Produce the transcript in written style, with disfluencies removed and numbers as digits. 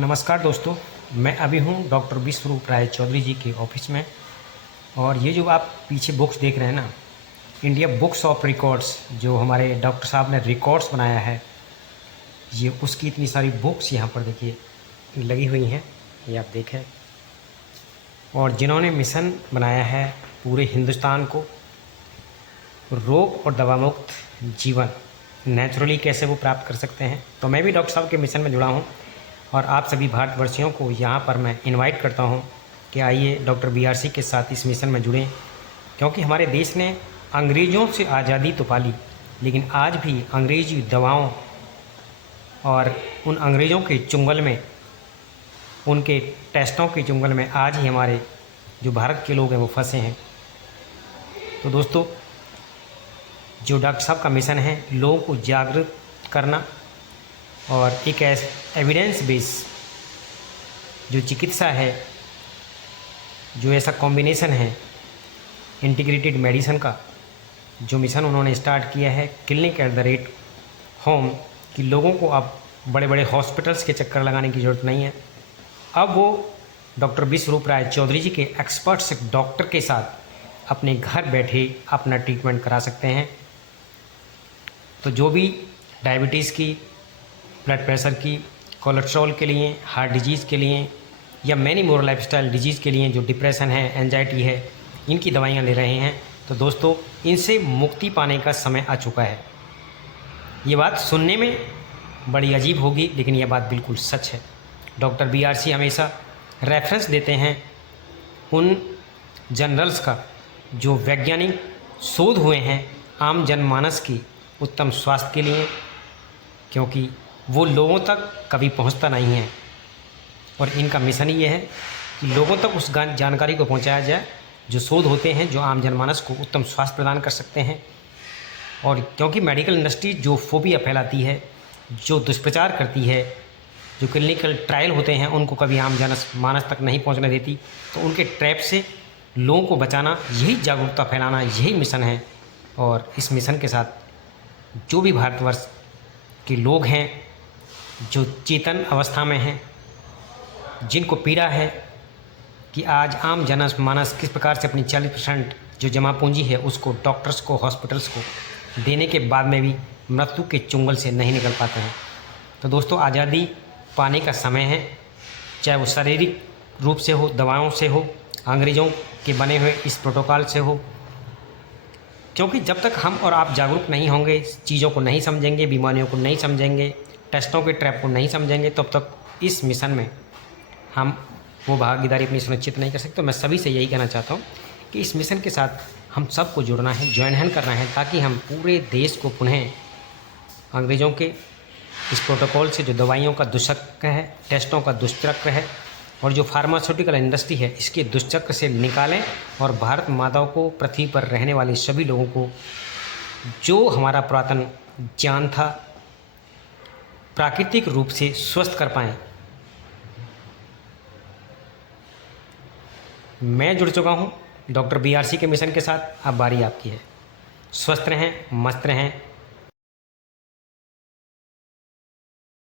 नमस्कार दोस्तों, मैं अभी हूँ डॉक्टर विश्वरूप राय चौधरी जी के ऑफिस में। और ये जो आप पीछे बुक्स देख रहे हैं ना, इंडिया बुक्स ऑफ रिकॉर्ड्स, जो हमारे डॉक्टर साहब ने रिकॉर्ड्स बनाया है, ये उसकी इतनी सारी बुक्स यहाँ पर देखिए लगी हुई हैं, ये आप देखें। और जिन्होंने मिशन बनाया है पूरे हिंदुस्तान को रोग और दवा मुक्त जीवन नेचुरली कैसे वो प्राप्त कर सकते हैं, तो मैं भी डॉक्टर साहब के मिशन में जुड़ा हूँ। और आप सभी भारतवर्षियों को यहाँ पर मैं इनवाइट करता हूँ कि आइए डॉक्टर बीआरसी के साथ इस मिशन में जुड़ें, क्योंकि हमारे देश ने अंग्रेज़ों से आज़ादी तो पाली, लेकिन आज भी अंग्रेज़ी दवाओं और उन अंग्रेज़ों के चुंगल में, उनके टेस्टों के चुंगल में आज ही हमारे जो भारत के लोग हैं वो फंसे हैं। तो दोस्तों, जो डॉक्टर साहब का मिशन है लोगों को जागरूक करना और एक एविडेंस बेस जो चिकित्सा है, जो ऐसा कॉम्बिनेशन है इंटीग्रेटेड मेडिसिन का, जो मिशन उन्होंने स्टार्ट किया है clinic at the rate home, कि लोगों को अब बड़े बड़े हॉस्पिटल्स के चक्कर लगाने की ज़रूरत नहीं है। अब वो डॉक्टर विश्वरूप राय चौधरी जी के एक्सपर्ट्स डॉक्टर के साथ अपने घर बैठे अपना ट्रीटमेंट करा सकते हैं। तो जो भी डायबिटीज़ की, ब्लड प्रेशर की, कोलेस्ट्रॉल के लिए, हार्ट डिजीज़ के लिए, या मैनी मोर लाइफस्टाइल डिजीज़ के लिए, जो डिप्रेशन है, एंजाइटी है, इनकी दवाइयाँ ले रहे हैं, तो दोस्तों इनसे मुक्ति पाने का समय आ चुका है। ये बात सुनने में बड़ी अजीब होगी, लेकिन यह बात बिल्कुल सच है। डॉक्टर बीआरसी हमेशा रेफरेंस देते हैं उन जनरल्स का जो वैज्ञानिक शोध हुए हैं आम जनमानस की उत्तम स्वास्थ्य के लिए, क्योंकि वो लोगों तक कभी पहुंचता नहीं है। और इनका मिशन ही ये है कि लोगों तक उस जानकारी को पहुंचाया जाए जो शोध होते हैं, जो आम जनमानस को उत्तम स्वास्थ्य प्रदान कर सकते हैं। और क्योंकि मेडिकल इंडस्ट्री जो फोबिया फैलाती है, जो दुष्प्रचार करती है, जो क्लिनिकल ट्रायल होते हैं उनको कभी आम जनमानस तक नहीं पहुंचने देती, तो उनके ट्रैप से लोगों को बचाना, यही जागरूकता फैलाना, यही मिशन है। और इस मिशन के साथ जो भी भारतवर्ष के लोग हैं, जो चेतन अवस्था में हैं, जिनको पीड़ा है कि आज आम जनमानस किस प्रकार से अपनी 40% जो जमा पूंजी है उसको डॉक्टर्स को, हॉस्पिटल्स को देने के बाद में भी मृत्यु के चुंगल से नहीं निकल पाते हैं। तो दोस्तों, आज़ादी पाने का समय है, चाहे वो शारीरिक रूप से हो, दवाओं से हो, अंग्रेज़ों के बने हुए इस प्रोटोकॉल से हो। क्योंकि जब तक हम और आप जागरूक नहीं होंगे, चीज़ों को नहीं समझेंगे, बीमारियों को नहीं समझेंगे, टेस्टों के ट्रैप को नहीं समझेंगे, तब तक इस मिशन में हम वो भागीदारी अपनी सुनिश्चित नहीं कर सकते। तो मैं सभी से यही कहना चाहता हूँ कि इस मिशन के साथ हम सबको जुड़ना है, ज्वाइन हैंड करना है, ताकि हम पूरे देश को पुनः अंग्रेज़ों के इस प्रोटोकॉल से, जो दवाइयों का दुष्चक्र है, टेस्टों का दुष्चक्र है, और जो फार्मास्यूटिकल इंडस्ट्री है, इसके दुष्चक्र से निकालें और भारत माताओं को, पृथ्वी पर रहने वाले सभी लोगों को जो हमारा पुरातन ज्ञान था, प्राकृतिक रूप से स्वस्थ कर पाएँ। मैं जुड़ चुका हूँ डॉक्टर बीआरसी के मिशन के साथ, अब बारी आपकी है। स्वस्थ रहें, मस्त रहें,